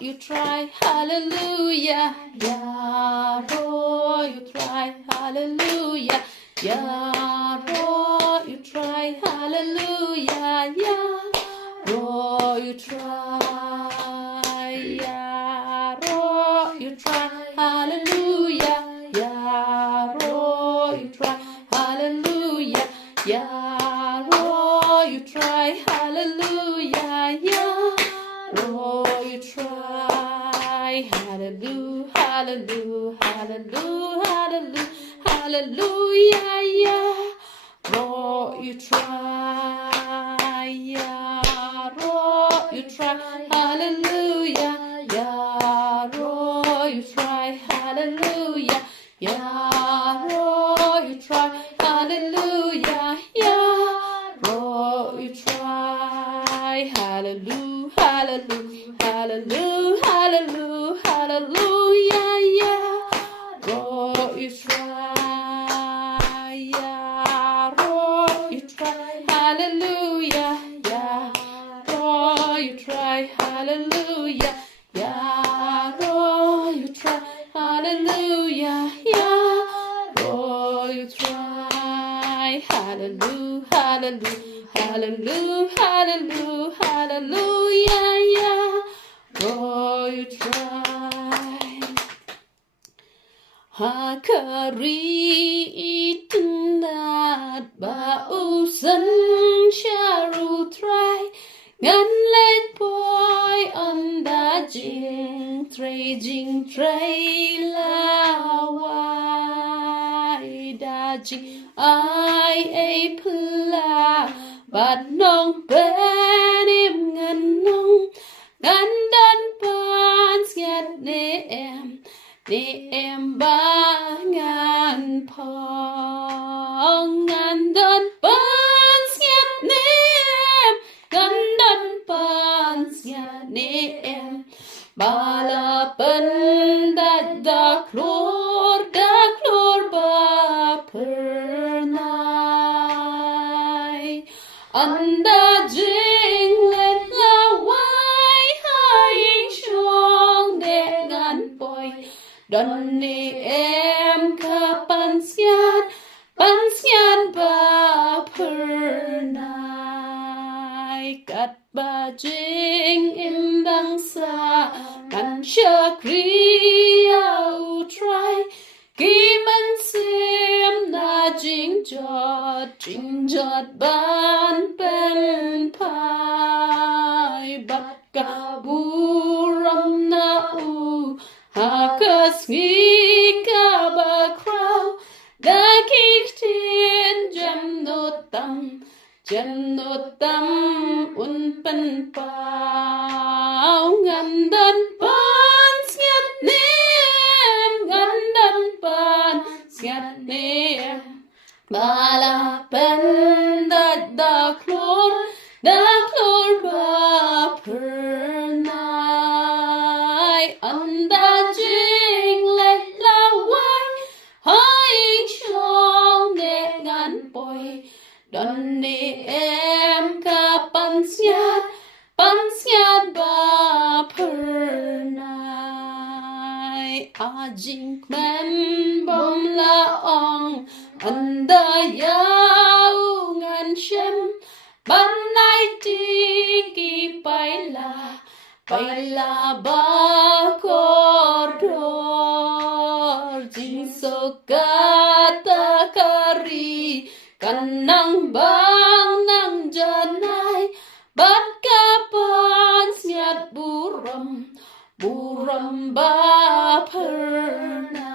you try, hallelujah. Yaro, you try, hallelujah. Yaro, you try, hallelujah. Yaro, you try. Yaro, you try, hallelujah. Yaro, you try, hallelujah. Yaro, you try, hallelujah. Yaro, you try, hallelujah, hallelujah, hallelujah, hallelujah, hallelujah. Yaro, you try, Yaro, you try, hallelujah. Yaro, you try, hallelujah. Yaro, you try, hallelujah. Yaro, you try, hallelujah, hallelujah, hallelujah, hallelujah, hallelujah. Yaro, you try, Yaro, you try, hallelujah. Yaro, you try, hallelujah. Yaro, you try, hallelujah. Yaro, you try, hallelujah, hallelujah, hallelujah, hallelujah, hallelujah. Yaro, you try. Hakari itinat bausan syaru try ngan let boy anda jing trejing tray lawai daji ai a pla but nong benim ngan nong ngan dan pans yet ne em ba ngàn phong ngàn đơn ban xiết em ngàn đơn ban xiết em ba la pen da klor ba per nai anda jing let la wai hai chong de ngàn boy Don ni em ka pansian ba pernai kat ba jing im dang sa kan shakriya utrai kiman sim na jing jot ban pen pai bat ka buram na u Hakas ngika ba crow da kiktin jam notam un pen pao ngandan pan siat nem ngandan pan siat nem bala pen da klor ba pernai anda jing let la wai hai chong de ngan boy don ni em ka pansiat ba pernai ajing men bom la ong anda yau ngan shem ban nai tiki Baila ba koridor jinsokata kari kanang bang nang janai bat kapan siat buram ba pernai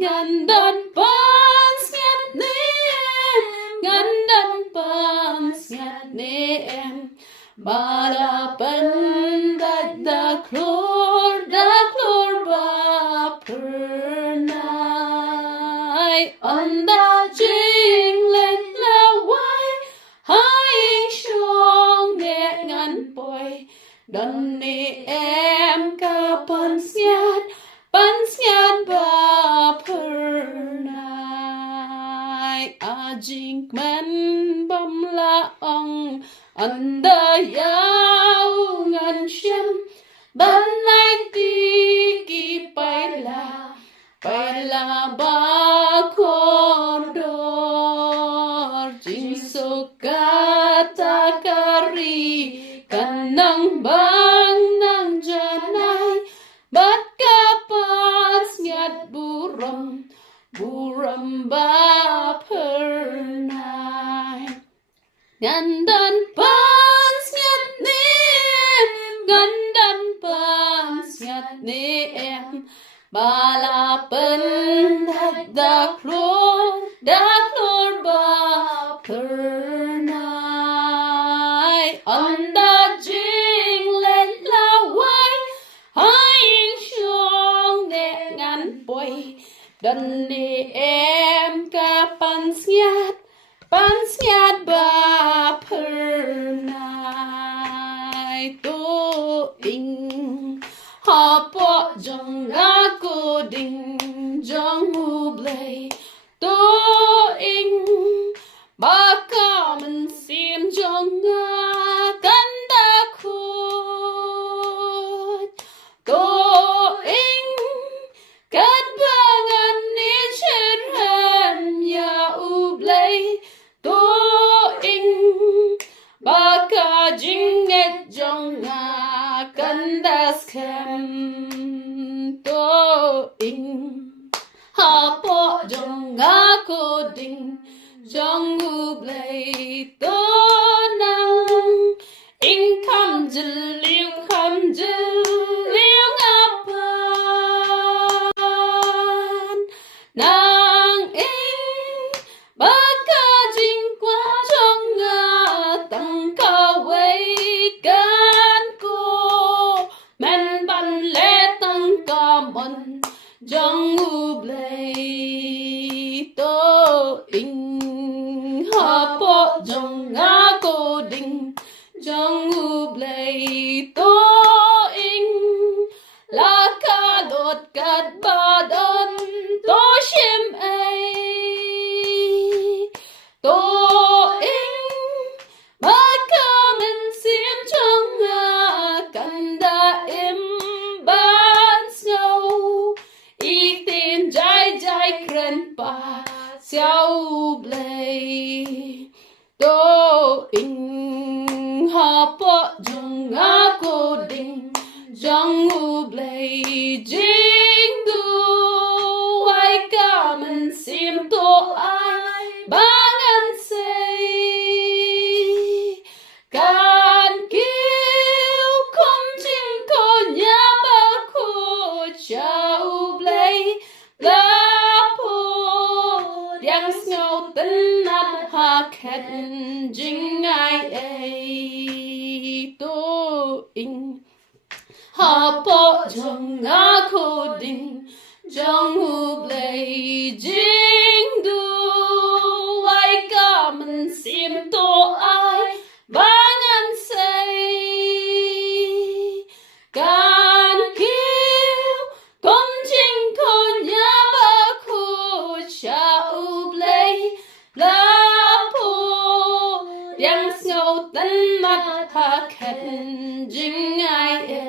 ngandan pan siat nem ngandan pan siat nem Balapan da klor ba pernai anda jing let la wai hai chong de ngan boy don ni em ka pansiat ba pernai ajing man bam la ong anda yau ngan shem ban lai ti ki pai la ba kondor jing so kata kari kanang bang nang janai bat kapas ngat buram ba pernai gandan pas ngat gandan pas ngat balapan da klor ba pernai anda jing let la wai hai chong ne ngan boy dan ni ka pansiat ba pernai to ing ha po jong ako ding jong hu blay to ing baka man sim jong kanda khut to ing kat bangan ni chen ya u blay to ing baka jing net jong kanda skem to ing ha po jong ako ding jong u blay to nang ing kam liu ngapan nang ing baka jing kwa jong tang ka wei kan ko men ban le tang ka mon jong u blay to ing ha po jong ako ding jong u blay to ing la ka dot kat ba don to shim ai to ing baka man sim jong kanda im ban snow itin jai kren pa xiao blay to ing ha po jong ako ding jong u blay jing du wai ka man sim to ai bangan say kan kiu kom jing ko nya ba ko chao blay la po yang snow tân nat ha khet jing ai to ing ha po jong ako ding jong u blay jing du wai ka man sim to ai bangan say kan kiu kom jing ko nya ba ko chao blay la po yang snow tân nat ha khet jing ai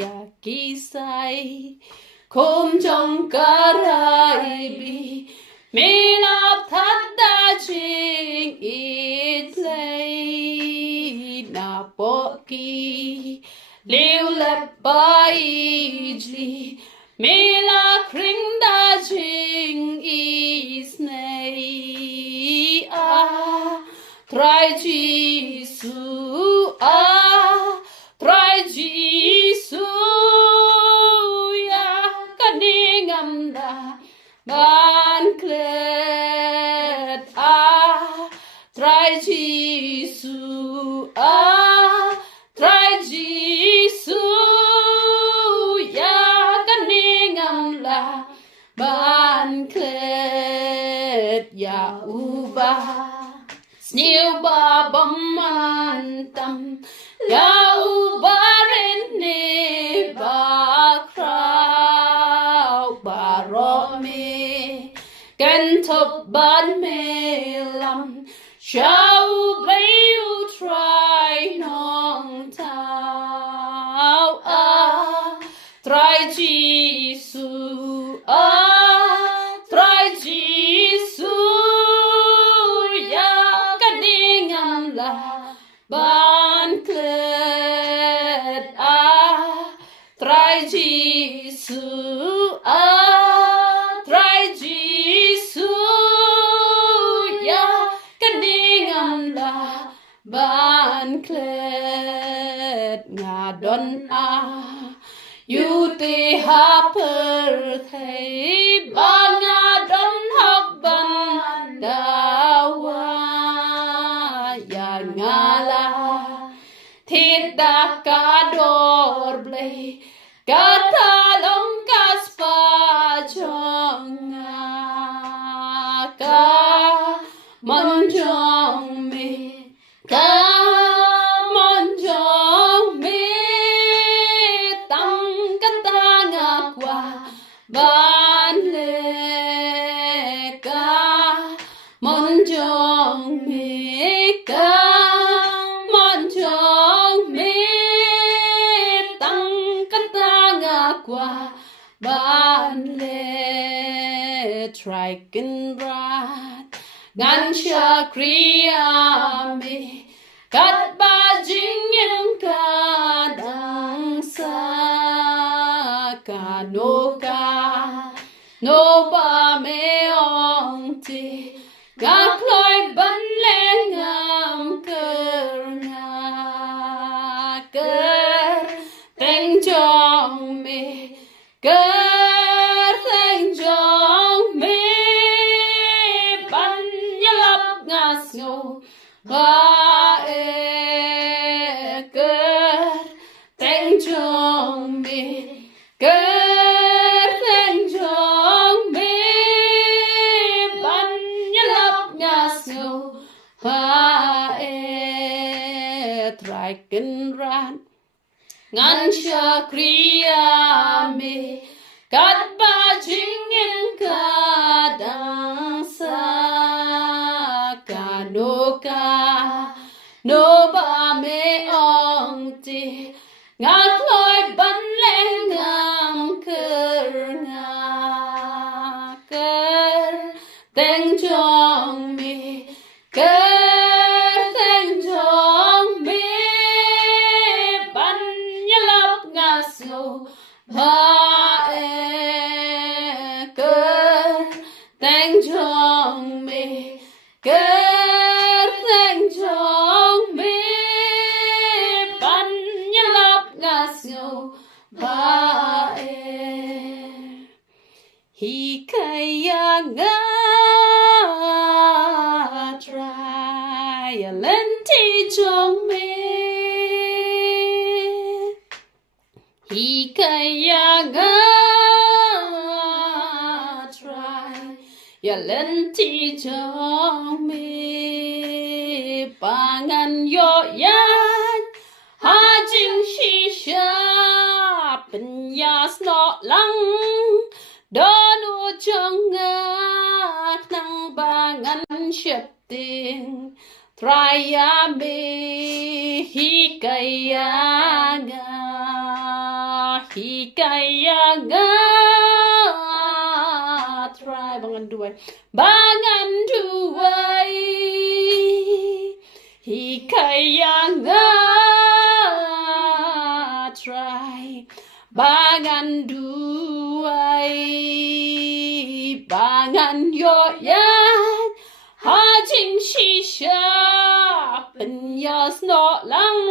ya ki sai kom jong karai bi me lap that da jing it play na po ki liu lap bai jli me la kring da jing is nay try Jesus try Jesus ya kaningam da ban klet try Jesus try Jesus ya kaningam la ban klet ya uba snew ba bamantam ya uba rene ba kraw ba rome can top ban me lam shall play you try nong ta Try Jesus, try Jesus, ya kadingam la ban klet try Jesus, try Jesus, ya kadingam la ban klet ngadon you te haper thei banga don hok ban dawa ya ngala thit da ka dor blei ka tha long ka spa chonga ka mon chong me ka ban le ka mon jong me ka mon jong me tang katanga kwa ban le try kin rat gan sha kriya me kat ba jing yang ka dang sa ka no no ba me ong ti ga kloi ban le ngam ker teng jong me ker teng jong me ban yalap ngas ngo ba ker teng jong me ker teng jong me ban yalap ngas ngo ba try kin ran ngan sha kriya me kat ba jing in ka dang sa ka no ba me ong ti nga kloi ban le ngam ker teng jong me ker teng jong me ban yalap ngas ngo ba ker teng jong me ker teng jong me ban yalap ngas ngo ba hi kaya nga try a lenti jong me hi kaya nga try ya lenti jong me pangan yo yan ha jing shi sha pen ya sno lang Donu changa nang bangan shifting Traya me hikayanga Try bangan duway hikayanga Try bangan duway bangan yo yan ha jing shi sha pen ya sno lang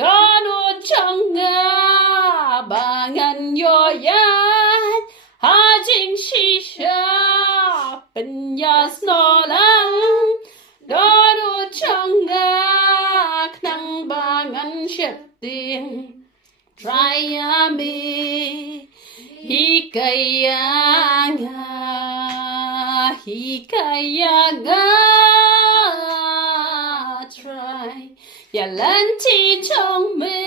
dano changa bangan yo yan ha jing shi sha pen ya sno lang dano changa knang bangan shifting Try me hikayanga try ya lanti chong me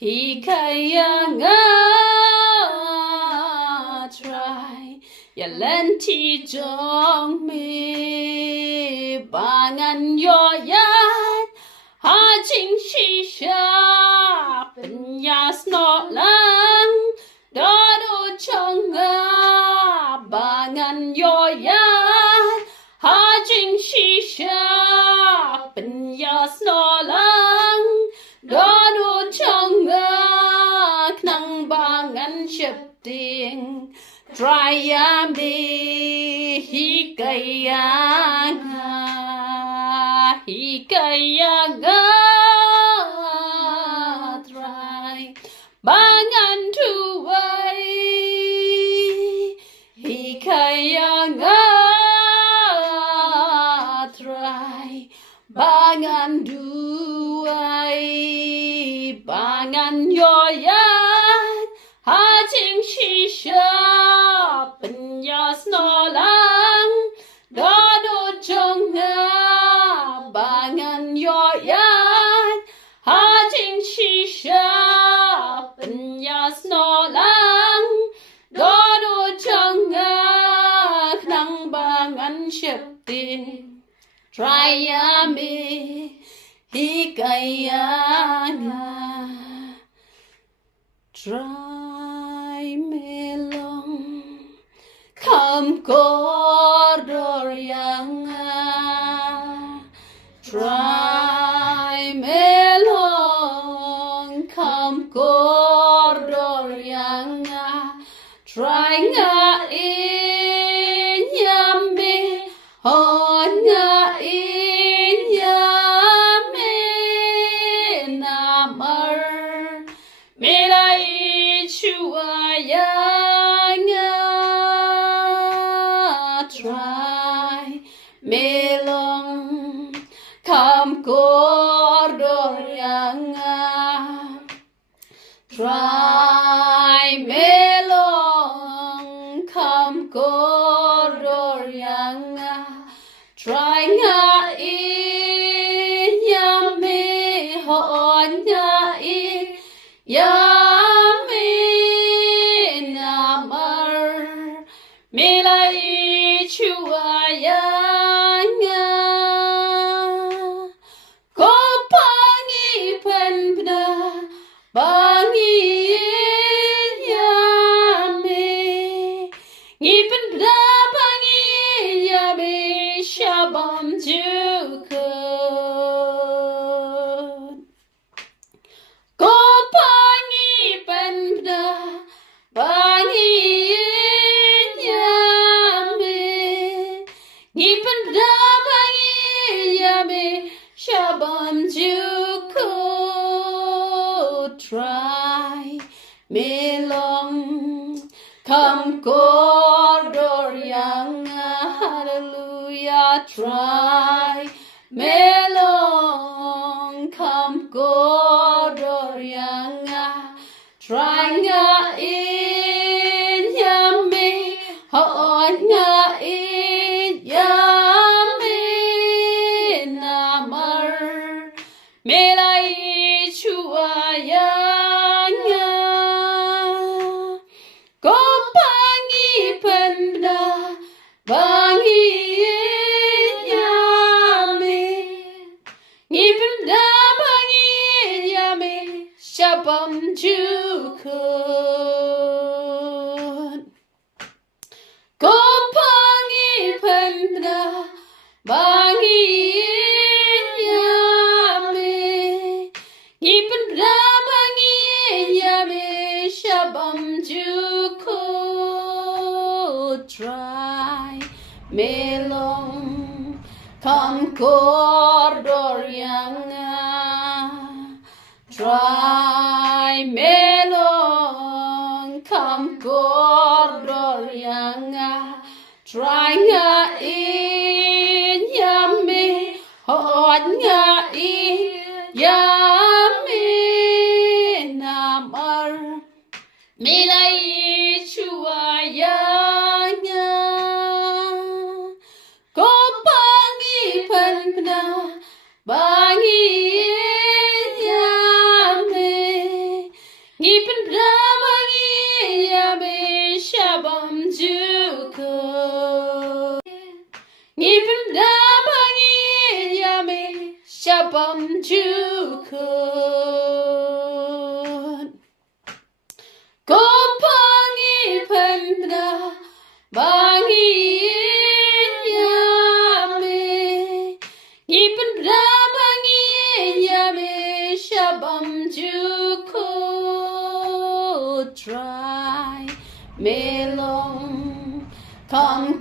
hikayanga try ya lanti chong me bangan yo yan ha jing shi sha pen yas no lang dado changa bangan yoya hajing shisha pen yas no lang dado changa knang bangan ship ting Triambi hikayaga try bangan tuway hikayaga try bangan duway bangan yoyan hajing shisha penyas nolang dado jonga bangan yoyan hajing shisha penyas nolang dado jonga knang bangan sheptin Triambi hikayana Try me long, come corridor young. Try me long, come corridor young. Try nga in yambi, on nga in yambi namar. Try me long, come corridor young. Try me long, come corridor young. Try nga in yummy hon nga in yummy namar milai chuayanga ko pangi penbna bangi yame ngipen bna bangi yame shabam jukun ko pangi penbna bangi Shabam juko try me long come corridor young hallelujah try me long come corridor young try nga in yummy on nga in yummy Melai chuayanga ko pangi penda bangi yame ni penda bangi yame shabam jukun ko pangi penda bangi Shabam juko try me long come corridor young try me long come corridor young try nga in yummy hot nga in yummy namar Milai chuayanya ko pangi penbna bangi yame ni penbna bangi yame shabam juko ni penbna bangi yame shabam juko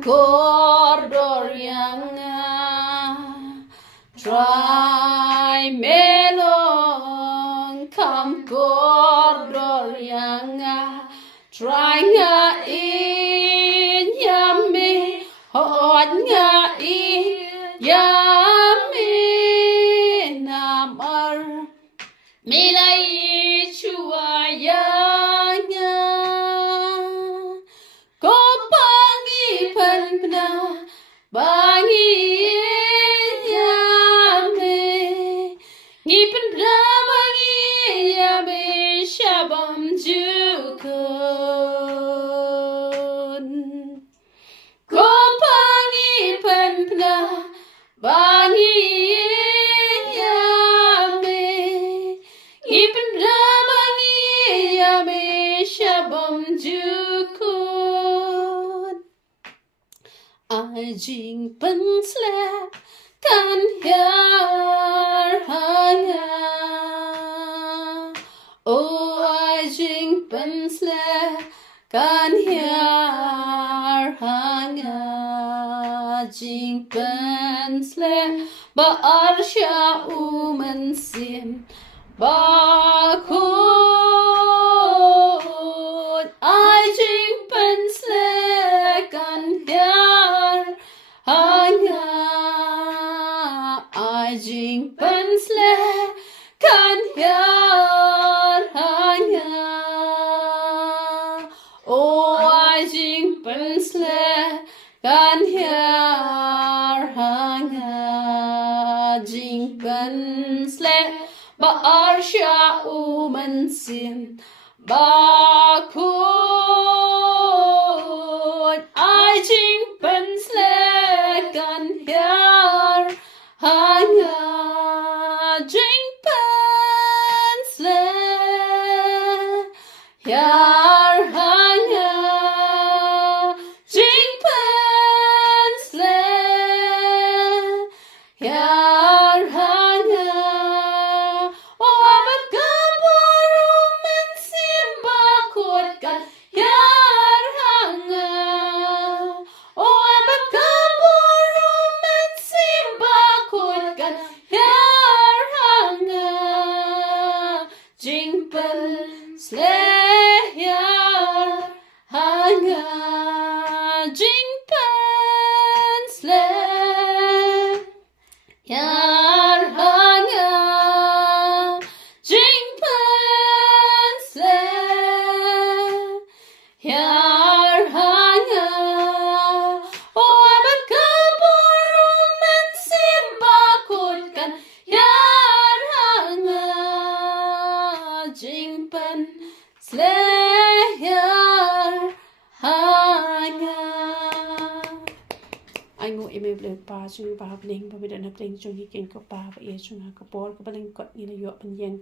corridor yang try melong come corridor yang try nga in yummy hot nga in yummy namar milai chua yang ko pangi panpna bangi yame ngipen bangi yame shabam jukun ko pangi panpna bangi yame ngipen bangi yame shabam jukun I jing pen slap kan hiar hanya oh I jing pen slap kan hiar hanya jing pen slap ba arsha uman sim ba kun I jing pen slap kan hiar hanya I jing pen slap kan hiar hanya oh I jing pen slap kan hiar hanya jing pen slap ba arsha uman sim ba kun I jing pen slap kan hiar hanya jing pen slap hiar hanya jing pen slap hiar hanya oh abagamburu men simba kutkan hiar hanya oh abagamburu men simba kutkan hiar hanya jing pen slap hiar hanya jing pen slap hiar hanya jing pen slap hiar hanya oh abagamburu men simba kutkan hiar hanya jing pen slap hiar hanya anh ngồi em lên pa chung pa bling pa bidan bling chung hi ken ko pa e chung ka por ko bling ko ni yo pan yen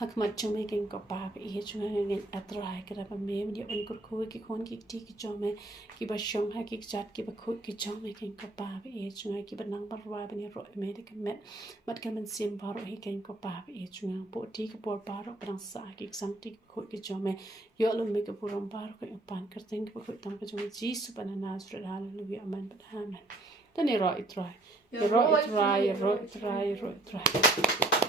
hak mat chung me ken ko pa e chung ngen atrai ka pa me yo ban ko ko ki khon ki ti ki chom me ki ba shong ha ki chat ki ba ko ki chom me ken ko pa e chung ki ba nang ba wa ba ni ro me de ka met mat ka man sim ba ro hi ken ko pa e chung po ti ka por pa ro prang sa ki sang ti ko ki chom me yo lo me ka puram pa ro ko pan kar teng ko ko tam ka chung ji su pan na su hallelujah amen but amen then you write try. You write try.